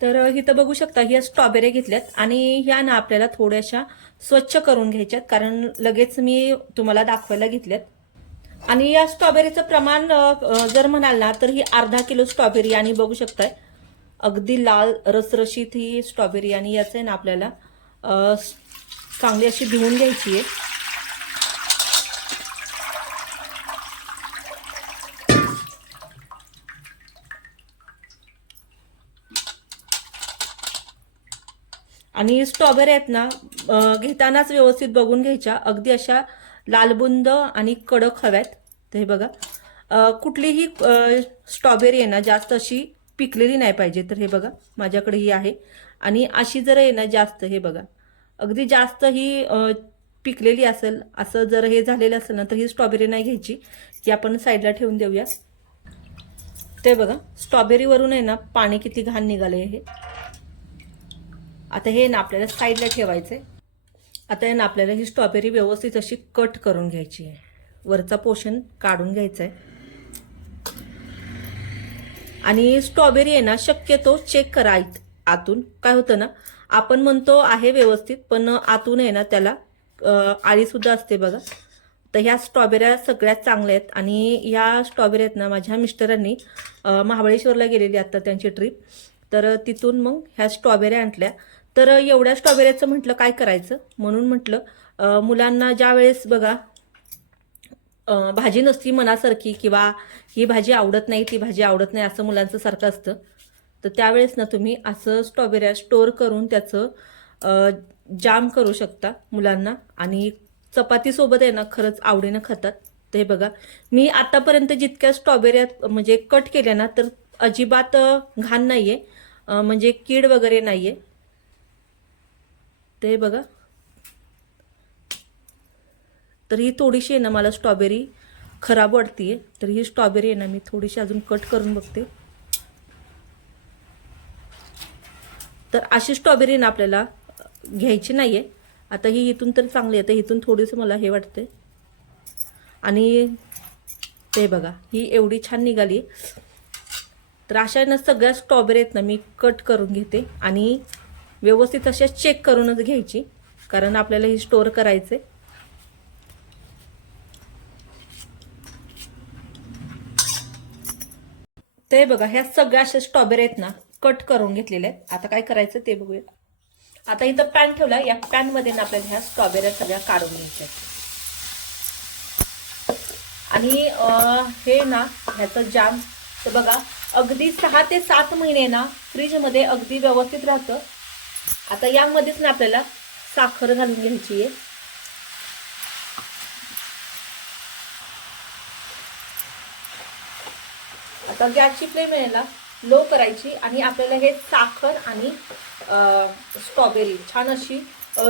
तर इथं बघू शकता ह्या स्ट्रॉबेरी घेतल्यात आणि ह्या ना आपल्याला थोड्याशा स्वच्छ करून घ्यायच्यात, कारण लगेच मी तुम्हाला दाखवायला घेतल्यात. आणि या स्ट्रॉबेरीचं प्रमाण जर म्हणाल ना तर ही अर्धा किलो स्ट्रॉबेरी, आणि बघू शकताय अगदी लाल रसरशीत ही स्ट्रॉबेरी, आणि याचं आहे ना आपल्याला चांगली अशी धुवून घ्यायची आहे. आणि स्ट्रॉबेरी आहेत ना घेतानाच व्यवस्थित बघून घ्यायच्या, अगदी अशा लालबुंद आणि कडक हव्यात. तर हे बघा, कुठलीही स्ट्रॉबेरी आहे ना जास्त अशी पिकलेली नाही पाहिजे. तर हे बघा माझ्याकडे ही आहे, आणि अशी जर आहे ना जास्त, हे बघा अगदी जास्त ही पिकलेली असेल असं जर हे झालेलं असेल ना तर ही स्ट्रॉबेरी नाही घ्यायची, की आपण साईडला ठेवून देऊया. ते बघा स्ट्रॉबेरीवरून आहे ना पाणी किती घाण निघालंय हे. आता हे ना आपल्याला साईडला ठेवायचंय. आता हे ना आपल्याला ही स्ट्रॉबेरी व्यवस्थित अशी कट करून घ्यायची आहे, वरचा पोर्शन काढून घ्यायचा आहे. आणि स्ट्रॉबेरी आहे ना शक्यतो चेक करा आतून. काय होतं ना, आपण म्हणतो आहे व्यवस्थित, पण आतून आहे ना त्याला आळी सुद्धा असते बघा. तर ह्या स्ट्रॉबेऱ्या सगळ्यात चांगल्या आहेत, आणि ह्या स्ट्रॉबेरी आहेत ना माझ्या मिस्टरांनी महाबळेश्वरला गेलेली आता त्यांची ट्रिप, तर तिथून मग ह्या स्ट्रॉबेऱ्या आणल्या. तर एवढ्या स्ट्रॉबेरीचं म्हटलं काय करायचं, म्हणून म्हटलं मुलांना ज्या वेळेस बघा भाजी नसती मनासारखी, किंवा ही भाजी आवडत नाही ती भाजी आवडत नाही असं मुलांचं सारखं असतं, तर त्यावेळेस ना तुम्ही असं स्ट्रॉबेऱ्या स्टोअर करून त्याचं जाम करू शकता मुलांना, आणि चपातीसोबत आहे ना खरंच आवडीनं खातात. ते बघा मी आतापर्यंत जितक्या स्ट्रॉबेऱ्या म्हणजे कट केल्या ना तर अजिबात घाण नाहीये, म्हणजे कीड वगैरे नाहीये. ते बघा, तर ही थोडीशी आहे ना मला स्ट्रॉबेरी खराब वाटतीये, तर ही स्ट्रॉबेरी आहे ना मी थोडीशी अजून कट करून बघते. तर अशी स्ट्रॉबेरी ना आपल्याला घ्यायची नाहीये. आता ही इथून तर चांगली आहे, तर इथून थोडीसं मला हे वाटते. आणि ते बघा ही एवढी छान निघाली. तर अशा ना सगळ्या स्ट्रॉबेरी आहेत ना मी कट करून घेते, आणि व्यवस्थित अशा चेक करूनच घ्यायची, कारण आपल्याला ही स्टोअर करायचे. ते बघा ह्या सगळ्या अशा स्ट्रॉबेरी आहेत ना कट करून घेतलेल्या आहेत. आता काय करायचं ते बघूया. आता इथं पॅन ठेवला, या पॅन मध्ये ना आपल्याला ह्या स्ट्रॉबेऱ्या सगळ्या काढून घ्यायच्या. आणि हे ना ह्याचं जाम तर बघा अगदी 6 ते 7 महिने ना फ्रीजमध्ये अगदी व्यवस्थित राहतं. आता यामध्येच ना आपल्याला साखर घालून घ्यायची आहे. आता गॅसची फ्लेम आहे ना लो करायची, आणि आपल्याला हे साखर आणि स्ट्रॉबेरी छान अशी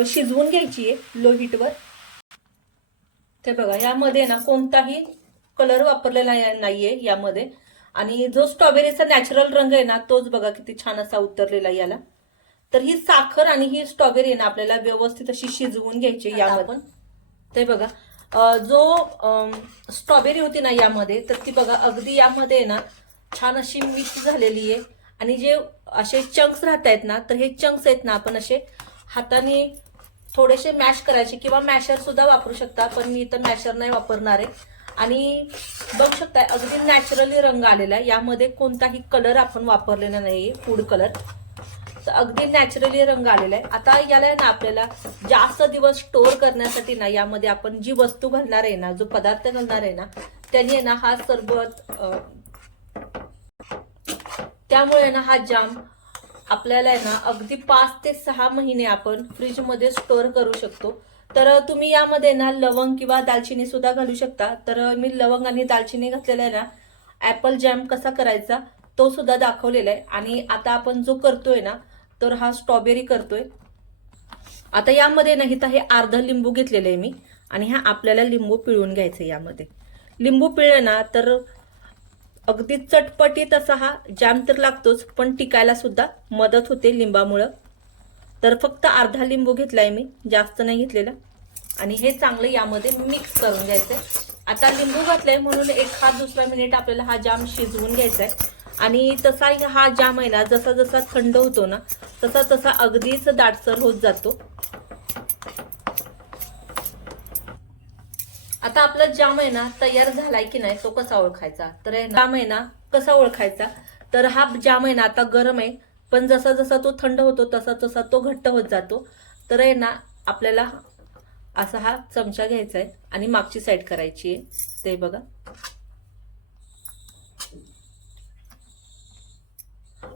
शिजवून घ्यायची आहे लो हीटवर. ते बघा यामध्ये ना कोणताही कलर वापरलेला नाहीये यामध्ये, आणि जो स्ट्रॉबेरीचा नॅचरल रंग आहे ना तोच बघा किती छान असा उतरलेला याला. तर ही साखर आणि ही स्ट्रॉबेरी आहे ना आपल्याला व्यवस्थित अशी शिजवून घ्यायची यामध्ये. ते बघा जो स्ट्रॉबेरी होती ना यामध्ये, तर ती बघा अगदी यामध्ये ना छान अशी मिक्स झालेली आहे. आणि जे असे चंक्स राहत आहेत ना, तर हे चंक्स आहेत ना आपण असे हाताने थोडेसे मॅश करायचे, किंवा मॅशर सुद्धा वापरू शकता, पण मी इथं मॅशर नाही वापरणार आहे. आणि बघू शकता अगदी नॅचरली रंग आलेला आहे, यामध्ये कोणताही कलर आपण वापरलेला नाही, फूड कलर. तर अगदी नॅचरली रंग आलेला आहे. आता याला ना आपल्याला जास्त दिवस स्टोअर करण्यासाठी ना यामध्ये आपण जी वस्तू घालणार आहे ना, जो पदार्थ घालणार आहे ना, त्याने ना हा सरबत त्यामुळे ना हा जाम आपल्याला आहे ना अगदी 5 ते 6 महिने आपण फ्रीजमध्ये स्टोअर करू शकतो. तर तुम्ही यामध्ये ना लवंग किंवा दालचिनी सुद्धा घालू शकता. तर मी लवंग आणि दालचिनी घातलेला आहे ना, ॲपल जॅम कसा करायचा तो सुद्धा दाखवलेला आहे. आणि आता आपण जो करतोय ना तर हा स्ट्रॉबेरी करतोय. आता यामध्ये ना इथं हे अर्धा लिंबू घेतलेलं आहे मी, आणि हा आपल्याला लिंबू पिळून घ्यायचा. यामध्ये लिंबू पिळलं ना तर अगदी चटपटीत असा हा जॅम तर लागतोच, पण टिकायला सुद्धा मदत होते लिंबामुळं. तर फक्त अर्धा लिंबू घेतलाय मी, जास्त नाही घेतलेला. आणि हे चांगलं यामध्ये मिक्स करून घ्यायचंय. आता लिंबू घातलंय म्हणून 1 दुसरा मिनिट आपल्याला हा जाम शिजवून घ्यायचा आहे. आणि तसा हा जाम आहे ना जसा जसा थंड होतो ना तसा तसा अगदीच दाटसर होत जातो. आता आपला जाम आहे ना तयार झालाय की नाही तो कसा ओळखायचा, तर जाम आहे ना कसा ओळखायचा, तर हा जाम आहे ना आता गरम आहे, पण जसा जसा तो थंड होतो तसा तसा तो घट्ट होत जातो. तर आहे ना आपल्याला असा हा चमचा घ्यायचा आहे आणि मागची साईड करायची आहे. ते बघा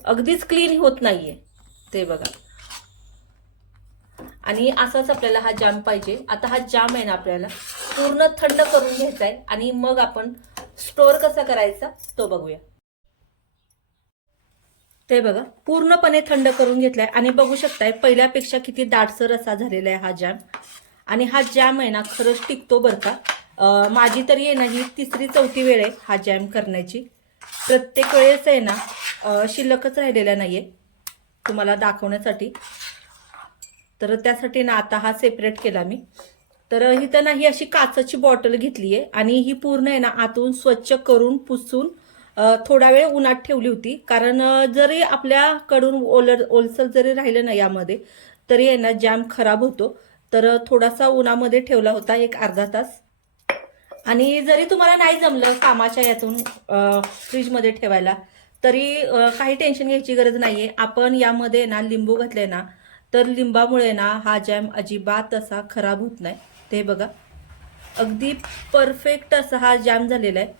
अगदीच क्लीन होत नाहीये, ते बघा. आणि असाच आपल्याला हा जाम पाहिजे. आता हा जाम आहे ना आपल्याला पूर्ण थंड करून घ्यायचा आहे आणि मग आपण स्टोअर कसा करायचा तो बघूया. ते बघा पूर्णपणे थंड करून घेतलाय आणि बघू शकताय पहिल्यापेक्षा किती दाटसर असा झालेला आहे हा जॅम. आणि हा जॅम आहे ना खरंच टिकतो बरं का. माझी तरी आहे ना ही 3री-4थी वेळ आहे हा जॅम करण्याची. प्रत्येक वेळेस आहे ना शिल्लकच राहिलेला नाहीये तुम्हाला दाखवण्यासाठी. तर त्यासाठी ना आता हा सेपरेट केला मी. तर इथं ना ही अशी काचेची बॉटल घेतली आहे आणि ही पूर्ण आहे ना आतून स्वच्छ करून पुसून थोडा वेळ उन्हात ठेवली होती. कारण जरी आपल्याकडून ओलसर जरी राहिलं ना यामध्ये तरी आहे ना जॅम खराब होतो. तर थोडासा उन्हामध्ये ठेवला होता एक अर्धा तास. आणि जरी तुम्हाला नाही जमलं कामाच्या यातून फ्रीजमध्ये ठेवायला तरी काही टेन्शन घ्यायची गरज नाहीये. आपण यामध्ये ना लिंबू घातले ना तर लिंबामुळे ना हा जॅम अजिबात असा खराब होत नाही. ते बघा अगदी परफेक्ट असा हा जॅम झालेला आहे.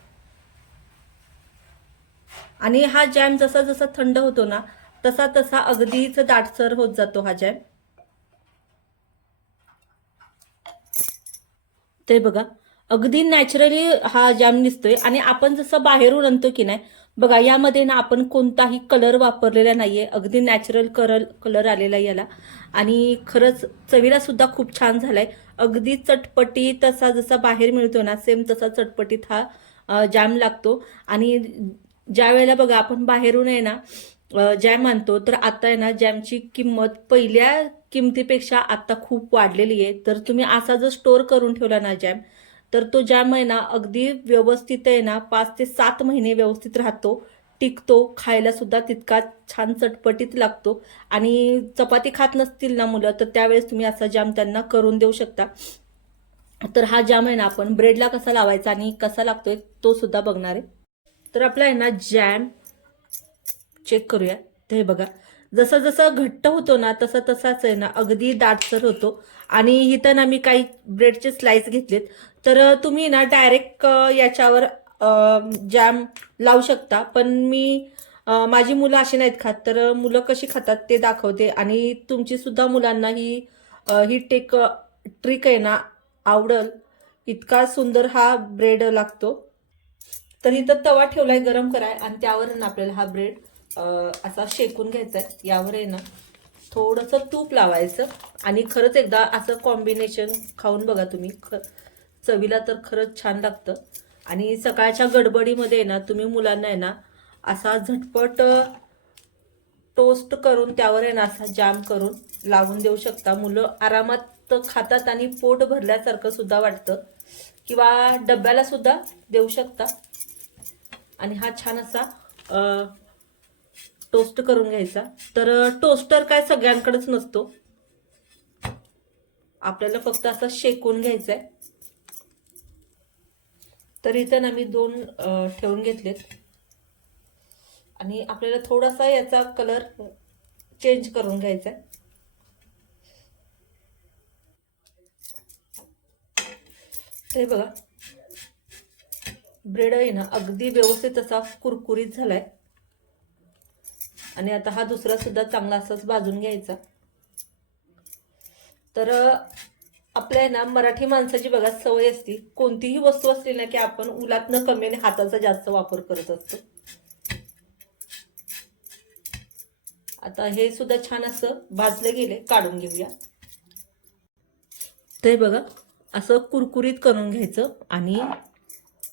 आणि हा जॅम जसा जसा थंड होतो ना तसा तसा अगदीच दाटसर होत जातो हा जॅम. ते बघा अगदी नॅचरली हा जॅम दिसतोय. आणि आपण जसं बाहेरून आणतो की नाही बघा यामध्ये ना आपण कोणताही कलर वापरलेला नाहीये. अगदी नॅचरल कलर आलेला याला. आणि खरंच चवीला सुद्धा खूप छान झालाय. अगदी चटपटीत तसा जसा बाहेर मिळतो ना सेम तसा चटपटीत हा जॅम लागतो. आणि ज्या वेळेला बघा आपण बाहेरून आहे ना जॅम आणतो तर आता आहे ना जॅमची किंमत पहिल्या किमतीपेक्षा आता खूप वाढलेली आहे. तर तुम्ही असा जर स्टोअर करून ठेवला ना जॅम तर तो जॅम आहे ना अगदी व्यवस्थित आहे ना 5 ते 7 महिने व्यवस्थित राहतो, टिकतो. खायला सुद्धा तितका छान चटपटीत लागतो. आणि चपाती खात नसतील ना मुलं तर त्यावेळेस तुम्ही असा जॅम त्यांना करून देऊ शकता. तर हा जॅम आहे ना आपण ब्रेडला कसा लावायचा आणि कसा लागतोय तो सुद्धा बघणार आहे. तर आपला आहे ना जॅम चेक करूया. ते बघा जसं जसं घट्ट होतो ना तसा तसाच आहे ना अगदी दाटसर होतो. आणि इथं ना मी काही ब्रेडचे स्लाइस घेतलेत. तर तुम्ही ना डायरेक्ट याच्यावर जॅम लावू शकता. पण मी माझी मुलं अशी नाहीत खात तर मुलं कशी खातात ते दाखवते. आणि तुमची सुद्धा मुलांना ही ट्रिक आहे ना आवडल. इतका सुंदर हा ब्रेड लागतो. तर इथं तवा ठेवलाय गरम कराय आणि त्यावर ना आपल्याला हा ब्रेड असा शेकून घ्यायचा आहे. यावर आहे ना थोडंसं तूप लावायचं. आणि खरंच एकदा असं कॉम्बिनेशन खाऊन बघा तुम्ही. चवीला तर खरंच छान लागतं. आणि सकाळच्या गडबडीमध्ये ना तुम्ही मुलांना आहे ना असा झटपट टोस्ट करून त्यावर आहे ना असा जाम करून लावून देऊ शकता. मुलं आरामात खातात आणि पोट भरल्यासारखं सुद्धा वाटतं. किंवा डब्याला सुद्धा देऊ शकता. आणि हा छान असा टोस्ट करून घ्यायचा. तर टोस्टर काय सगळ्यांकडेच नसतो. आपल्याला फक्त असा शेकून घ्यायचा आहे. तर इथं ना मी 2 ठेवून घेतलेत. आणि आपल्याला थोडासा याचा कलर चेंज करून घ्यायचा आहे. ते बघा ब्रेड आहे ना अगदी व्यवस्थित असा कुरकुरीत झालाय. आणि आता हा दुसरा सुद्धा चांगला असाच भाजून घ्यायचा. तर आपल्या ना मराठी माणसाची बघा सवय असती कोणतीही वस्तू असली ना की आपण उलात न कमी आणि हाताचा जास्त वापर करत असतो. आता हे सुद्धा छान असं भाजलं गेले काढून घेऊया. ते बघा असं कुरकुरीत करून घ्यायचं आणि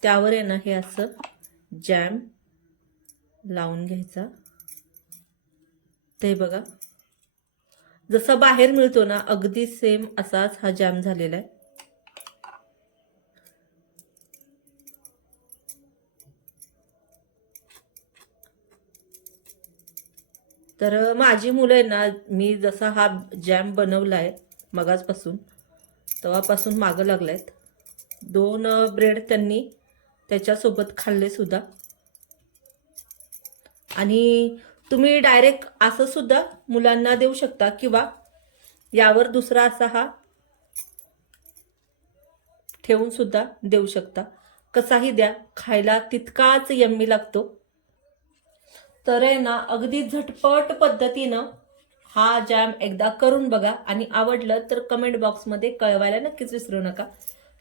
त्यावर आहे ना हे असं जॅम लावून घ्यायचा. ते बघा जसा बाहेर मिळतो ना अगदी सेम असाच हा जॅम झालेला आहे. तर माझी मुलं आहे ना, मी जसा हा जॅम बनवला आहे मगाचपासून तेव्हापासून मागं लागलायत. 2 ब्रेड त्यांनी त्याच्यासोबत खाल्ले सुद्धा. आणि तुम्ही डायरेक्ट असं सुद्धा मुलांना देऊ शकता किंवा यावर दुसरा असा हा ठेवून सुद्धा देऊ शकता. कसाही द्या, खायला तितकाच यम्मी लागतो. तर आहे ना, अगदी झटपट पद्धतीनं हा जॅम एकदा करून बघा आणि आवडलं तर कमेंट बॉक्समध्ये कळवायला नक्कीच विसरू नका.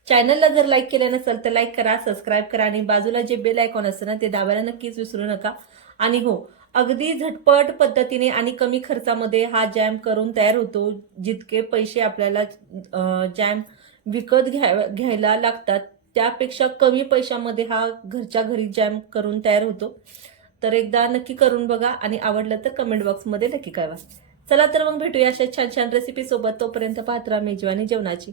चॅनलला जर लाईक केलं नसेल तर लाईक करा, सबस्क्राईब करा आणि बाजूला जे बेल आयकॉन असतं ना ते दाबायला नक्कीच विसरू नका. आणि हो, अगदी झटपट पद्धतीने आणि कमी खर्चामध्ये हा जॅम करून तयार होतो. जितके पैसे आपल्याला जॅम विकत घ्यायला लागतात त्यापेक्षा कमी पैशामध्ये हा घरच्या घरी जॅम करून तयार होतो. तर एकदा नक्की करून बघा आणि आवडलं तर कमेंट बॉक्समध्ये नक्की कळवा. चला तर मग भेटूया अशा छान छान रेसिपी सोबत. तोपर्यंत पाहत राहा मेजवानी जेवणाची.